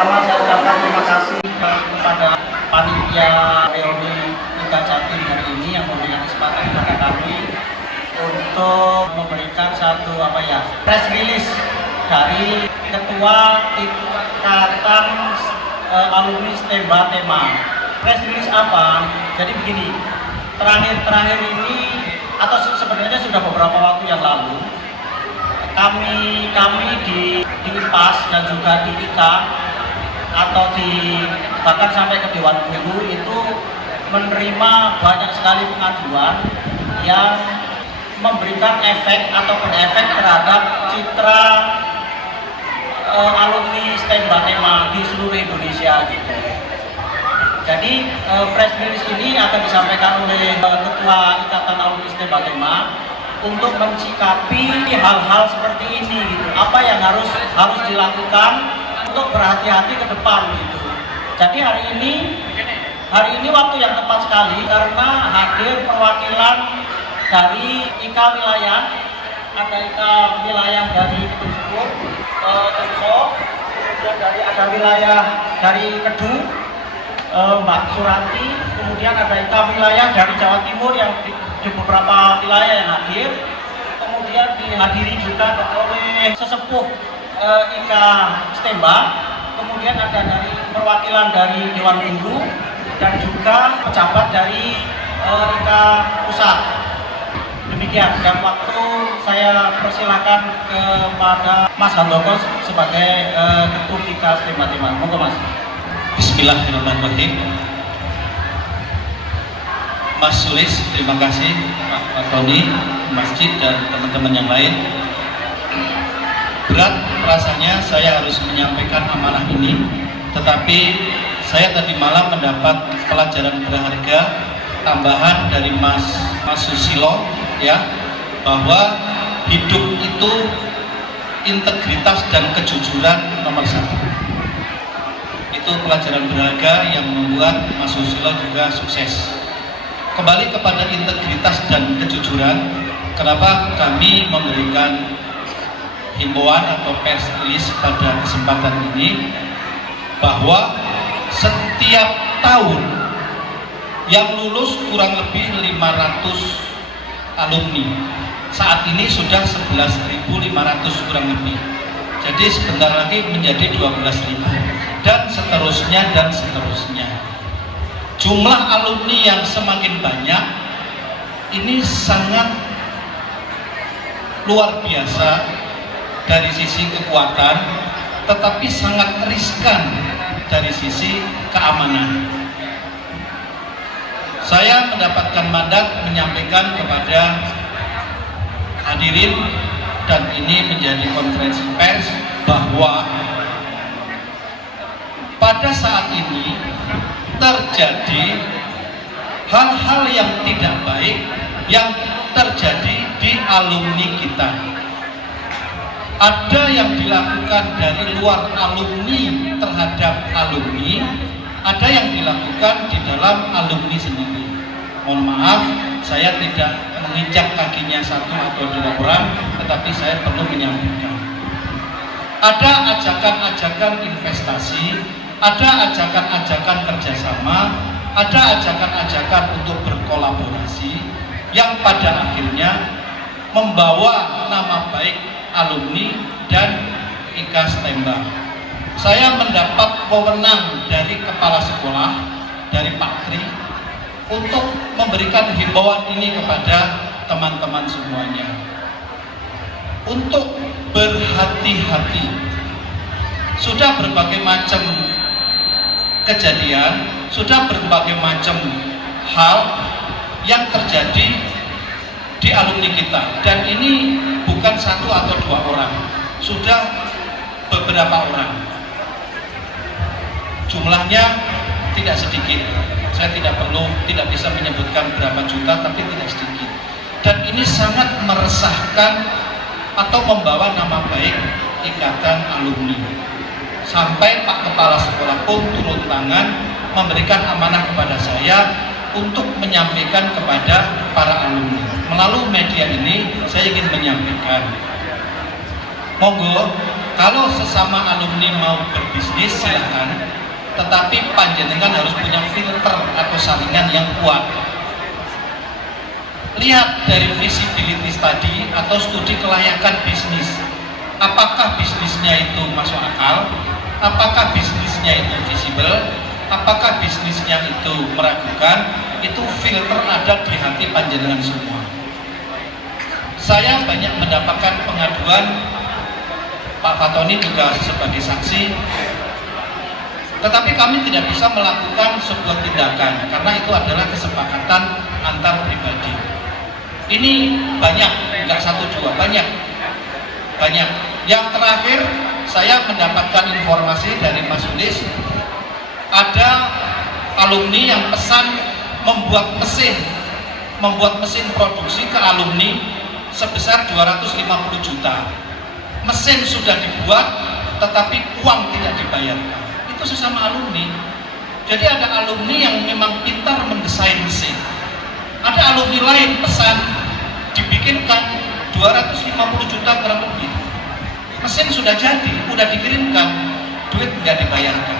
pertama saya ucapkan terima kasih kepada panitia reuni IKA Jatim hari ini yang memberikan kesempatan kepada kami untuk memberikan satu press release dari Ketua Ikatan Alumni STEMBA Tema. Press release apa? Jadi begini, terakhir ini atau sebenarnya sudah beberapa waktu yang lalu kami di IPAS dan juga di IKA atau bahkan sampai ke Dewan Guru itu menerima banyak sekali pengaduan yang memberikan efek atau berefek terhadap citra alumni STEMBA Tema di seluruh Indonesia gitu. Jadi press release ini akan disampaikan oleh Ketua Ikatan Alumni STEMBA Tema untuk mencikapi hal-hal seperti ini gitu. Apa yang harus dilakukan untuk berhati-hati ke depan gitu. Jadi hari ini waktu yang tepat sekali karena hadir perwakilan dari IKA wilayah, ada IKA wilayah dari Tunjukuk, Tunso, kemudian ada wilayah dari Kedu, Mbak Suranti, kemudian ada IKA wilayah dari Jawa Timur yang di beberapa wilayah yang hadir, kemudian dihadiri juga oleh sesepuh IKA STEMBA, kemudian ada dari perwakilan dari Dewan Guru dan juga pejabat dari IKA Pusat. Demikian, dan waktu saya persilakan kepada Mas Handoko sebagai Ketua IKA STEMBA Tema. Monggo Mas. Bismillahirrahmanirrahim. Mas Sulis, terima kasih Pak Tony, Masjid dan teman-teman yang lain. Berat rasanya saya harus menyampaikan amanah ini, tetapi saya tadi malam mendapat pelajaran berharga tambahan dari Mas Susilo ya, bahwa hidup itu integritas dan kejujuran nomor satu. Itu pelajaran berharga yang membuat Mas Susilo juga sukses. Kembali kepada integritas dan kejujuran, kenapa kami memberikan himbauan atau press release pada kesempatan ini, bahwa setiap tahun yang lulus kurang lebih 500 alumni. Saat ini sudah 11.500 kurang lebih. Jadi sebentar lagi menjadi 12.000 dan seterusnya dan seterusnya. Jumlah alumni yang semakin banyak ini sangat luar biasa dari sisi kekuatan, tetapi sangat riskan dari sisi keamanan. Saya mendapatkan mandat menyampaikan kepada hadirin, dan ini menjadi konferensi pers, bahwa pada saat ini terjadi hal-hal yang tidak baik yang terjadi di alumni kita. Ada yang dilakukan dari luar alumni terhadap alumni, ada yang dilakukan di dalam alumni sendiri. Mohon maaf, saya tidak menginjak kakinya satu atau dua orang, tetapi saya perlu menyampaikan. Ada ajakan-ajakan investasi, ada ajakan-ajakan kerjasama, ada ajakan-ajakan untuk berkolaborasi yang pada akhirnya membawa nama baik alumni dan IKA STEMBA. Saya mendapat wewenang dari kepala sekolah, dari Pak Kri, untuk memberikan himbauan ini kepada teman-teman semuanya untuk berhati-hati. Sudah berbagai macam kejadian, sudah berbagai macam hal yang terjadi di alumni kita, dan ini bukan satu atau dua orang, sudah beberapa orang. Jumlahnya tidak sedikit. Saya tidak bisa menyebutkan berapa juta, tapi tidak sedikit. Dan ini sangat meresahkan atau membawa nama baik ikatan alumni. Sampai Pak Kepala Sekolah pun turun tangan memberikan amanah kepada saya untuk menyampaikan kepada para alumni. Melalui media ini saya ingin menyampaikan, monggo Kalau sesama alumni mau berbisnis silakan, tetapi panjenengan harus punya filter atau saringan yang kuat. Lihat dari visibility study atau studi kelayakan bisnis. Apakah bisnisnya itu masuk akal? Apakah bisnisnya itu visible? Apakah bisnisnya itu meragukan? Itu filter ada di hati panjenengan semua. Saya banyak mendapatkan pengaduan, Pak Fatoni juga sebagai saksi, tetapi kami tidak bisa melakukan sebuah tindakan karena itu adalah kesepakatan antar pribadi. Ini banyak, nggak satu dua, banyak. Yang terakhir, saya mendapatkan informasi dari Mas Sulis, ada alumni yang pesan membuat mesin produksi ke alumni sebesar 250 juta. Mesin sudah dibuat, tetapi uang tidak dibayarkan. Itu sesama alumni. Jadi ada alumni yang memang pintar mendesain mesin. Ada alumni lain pesan dibikinkan 250 juta kurang lebih. Mesin sudah jadi, sudah dikirimkan, duit nggak dibayarkan.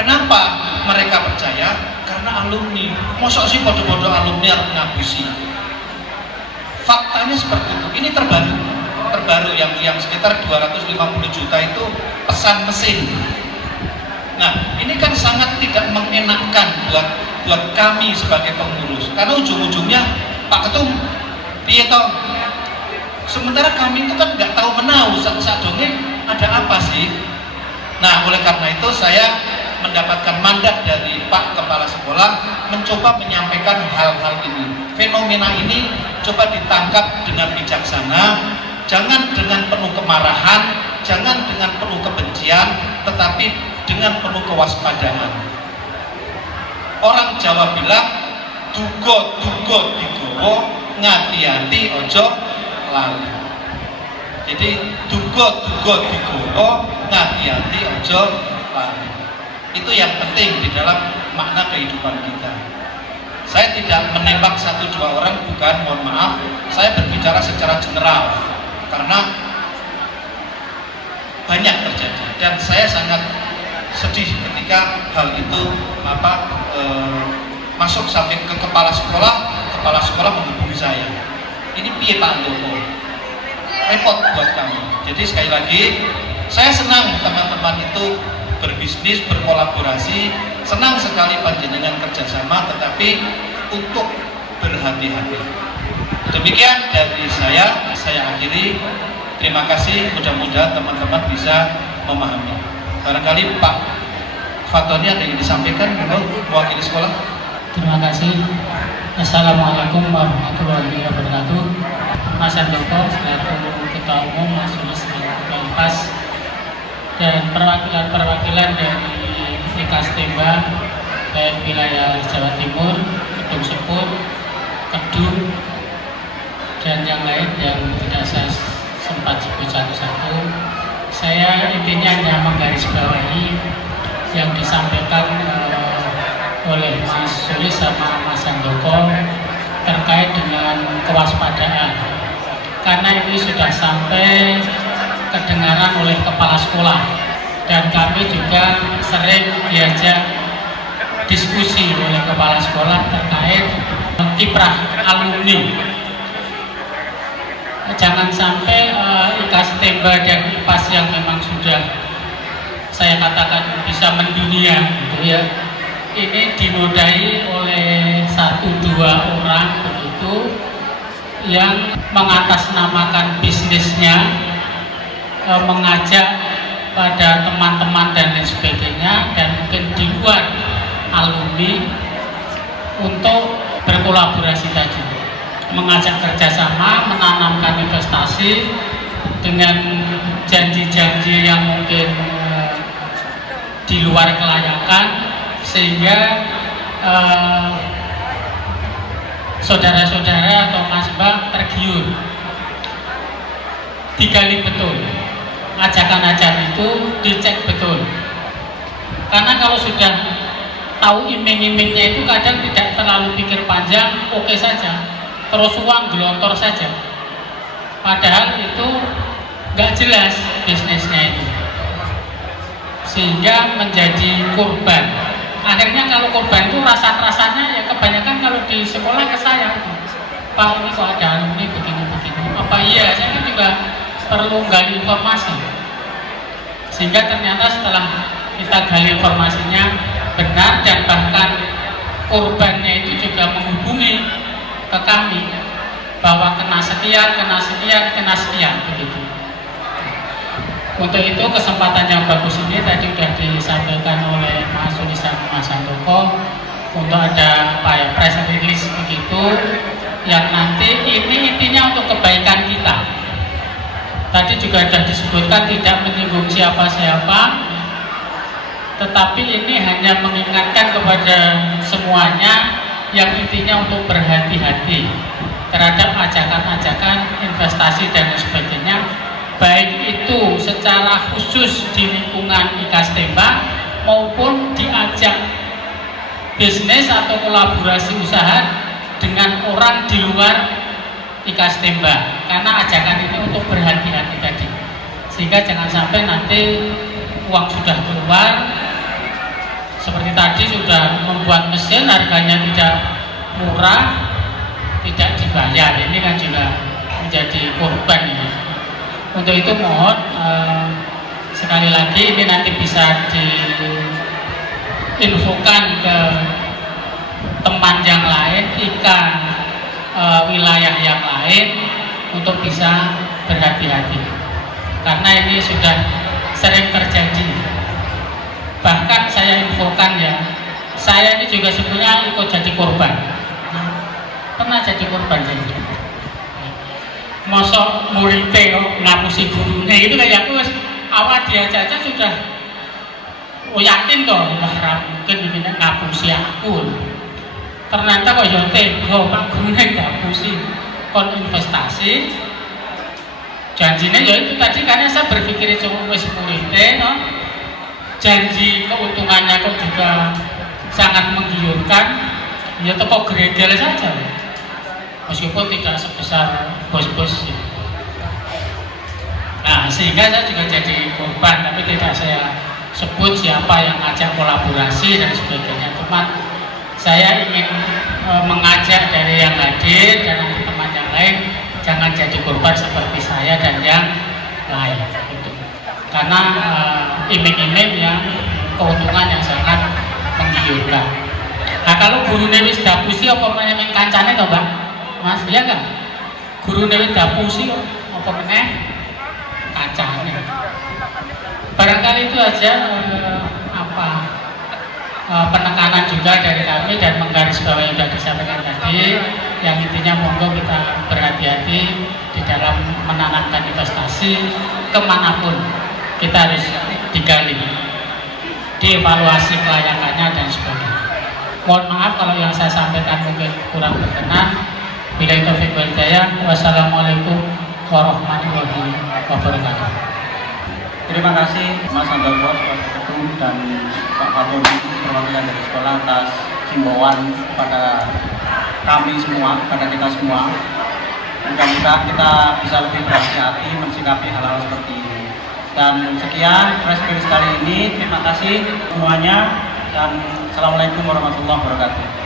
Kenapa mereka percaya? Karena alumni. Mosok sih bodoh-bodoh alumni harus ngabusi. Faktanya seperti itu. Ini terbaru yang sekitar 250 juta itu pesan mesin. Nah, ini kan sangat tidak mengenakkan buat kami sebagai pengurus, karena ujung-ujungnya Pak Ketum, iya toh. Sementara kami itu kan nggak tahu menau sadongnya ada apa sih. Nah, oleh karena itu saya mendapatkan mandat dari Pak Kepala Sekolah mencoba menyampaikan hal-hal ini. Fenomena ini coba ditangkap dengan bijaksana, jangan dengan penuh kemarahan, jangan dengan penuh kebencian, tetapi dengan penuh kewaspadaan. Orang Jawa bilang, dugo digowo, ngati-hati ojo lali. Jadi dugo digowo, ngati-hati ojo lali. Itu yang penting di dalam makna kehidupan kita. Saya tidak menembak satu dua orang, bukan, mohon maaf. Saya berbicara secara general karena banyak terjadi dan saya sangat sedih ketika hal itu masuk sampai ke kepala sekolah menghubungi saya. Ini piye Pak Andoko? Repot buat kami. Jadi sekali lagi, saya senang teman-teman itu berbisnis, berkolaborasi, senang sekali panjenengan kerjasama, tetapi untuk berhati-hati. Demikian dari saya akhiri. Terima kasih, mudah-mudahan teman-teman bisa memahami. Barangkali Pak Fatoni ada yang disampaikan untuk mewakili sekolah. Terima kasih. Assalamualaikum warahmatullahi wabarakatuh. Mas Andoko selaku Ketua Umum Mas Sulis Pas dan perwakilan dari Ikas Temba dan wilayah Jawa Timur, Kedung Sepur, Kedung, dan yang lain yang tidak saya sempat sebut satu-satu. Saya intinya hanya menggarisbawahi yang disampaikan oleh Mas Sulis sama Mas Andoko terkait dengan kewaspadaan, karena ini sudah sampai kedengaran oleh kepala sekolah dan kami juga sering diajak diskusi oleh kepala sekolah terkait kiprah alumni. Jangan sampai Ikas Temba dan IPAS yang memang sudah saya katakan bisa mendunia gitu ya, ini dinodai oleh 1-2 orang begitu yang mengatasnamakan bisnisnya, mengajak pada teman-teman dan lain sebagainya, dan mungkin di luar alumni untuk berkolaborasi tadi, mengajak kerjasama, menanamkan investasi dengan janji-janji yang mungkin di luar kelayakan, sehingga saudara-saudara atau Mas Mbak tergiur. Digali betul, ajakan-ajakan itu dicek betul, karena kalau sudah tahu iming-imingnya itu kadang tidak terlalu pikir panjang, oke saja, terus uang gelontor saja, padahal itu nggak jelas bisnisnya itu, sehingga menjadi korban. Akhirnya kalau korban itu rasa-rasanya ya kebanyakan kalau di sekolah ke saya, Pak ini kok ada alumni begini-begini, apa iya saya kan juga perlu gali informasi. Sehingga ternyata setelah kita gali informasinya benar, dan bahkan korbannya itu juga menghubungi ke kami bahwa kena sekian begitu. Untuk itu kesempatan yang bagus ini tadi sudah disampaikan oleh Mas Sulisan Mas Santoko untuk ada press release begitu, yang nanti ini intinya untuk kebaikan kita. Tadi juga sudah disebutkan tidak menyinggung siapa-siapa, tetapi ini hanya mengingatkan kepada semuanya yang intinya untuk berhati-hati terhadap ajakan-ajakan investasi dan sebagainya, baik itu secara khusus di lingkungan Ikastemba maupun diajak bisnis atau kolaborasi usaha dengan orang di luar Ikastemba, karena ajakan ini untuk berhati-hati tadi, sehingga jangan sampai nanti uang sudah keluar seperti tadi sudah membuat mesin harganya tidak murah, tidak dibayar. Ini kan juga menjadi korban ini. Untuk itu mohon sekali lagi ini nanti bisa diinfokan ke teman yang lain, wilayah yang lain untuk bisa berhati-hati, karena ini sudah sering terjadi. Bahkan saya infokan ya, saya ini juga sebenarnya ikut jadi korban, pernah jadi korban jadi. Mosok muridnya ngapusi gurunya itu kayak aku awal diajak sudah yakin toh, wah mungkin ini ngapusi aku. Ternyata kok ya tega Pak gurunya ngapusi kon investasi. Janjinya ya itu tadi, karena saya berpikir cuma wis muridnya no? Janji keuntungannya kok juga sangat menggiurkan, ya tepok gredel saja, meskipun tidak sebesar bos-bos. Nah, sehingga saya juga jadi korban, tapi tidak saya sebut siapa yang ngajak kolaborasi dan sebagainya. Cuma saya ingin mengajak dari yang hadir dan teman yang lain jangan jadi korban seperti saya dan yang lain. Karena iming-iming yang keuntungan yang sangat menggiurkan. Nah, kalau guru wis dapusi apa meneh kancane to, Mbak? Mas, iya kan? Guru wis dapusi apa meneh kancane. Barangkali itu aja penekanan juga dari kami dan menggarisbawahi yang sudah disampaikan tadi, yang intinya monggo kita berhati-hati di dalam menanamkan investasi kemanapun. Kita harus digali, dievaluasi kelayakannya dan sebagainya. Mohon maaf kalau yang saya sampaikan mungkin kurang berkenan. Billahi taufiq wal hidayah. Wassalamualaikum warahmatullahi wabarakatuh. Terima kasih Mas Santoko Ketum dan Pak Kapolri perwakilan dari sekolah atas himbauan kepada kami semua, kepada kita semua. Mudah-mudahan kita bisa lebih berhati-hati mensikapi hal-hal seperti ini. Dan sekian press release kali ini. Terima kasih semuanya dan assalamualaikum warahmatullahi wabarakatuh.